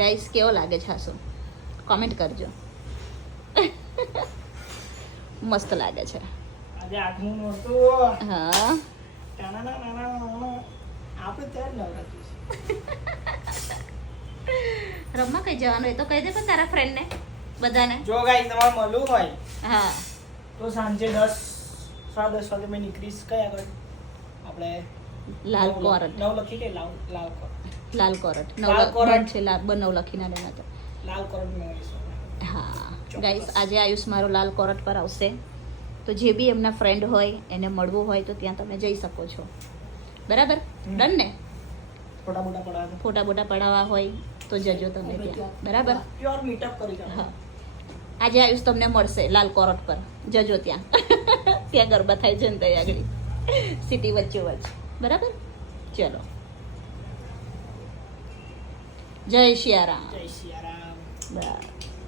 Guys કેવો લાગે છે આસો કોમેન્ટ કરજો. મસ્ત લાગે છે. આજે આઠમું નહોતું. હા આપણે ત્યાં જ નવરાત્રી રમવા કઈ જવાનું એ તો કહી દે પણ તારા ફ્રેન્ડને બધાને. જો ગાઈસ તમારે મળવું હોય હા તો સાંજે 10 સાડા 10 વાગે મેં નીકળીશ. કયા આગળ આપણે લાલ કોરટ. નવ લખી કે લાલ કોરટ. લાલ કોરટ લાલ કોરટ. બંધ છે નવ લખીને લેના તો. લાલ કોરટ મેં આવીશું. હા ગાઈસ આજે આયુષ મારો લાલ કોરટ પર આવશે તો જે બી એમના ફ્રેન્ડ હોય એને મળવું હોય તો ત્યાં તમે જઈ શકો છો. બરાબર ડન ને? ફોટા બોટા પડાવવા ફોટા બોટા પડાવવા હોય તો જજો તમે ત્યાં. બરાબર પ્યોર મીટઅપ કરી જાવ. હા આજે આયુષ તમને મળશે લાલ કોરટ પર. જજો ત્યાં. ત્યાં ગરબા થાય છે ને ત્યાં આગળ સિટી વચ્ચે વચ્ચ. બરાબર ચલો જય સિયારામ. જય સિયારામ. બરાબર.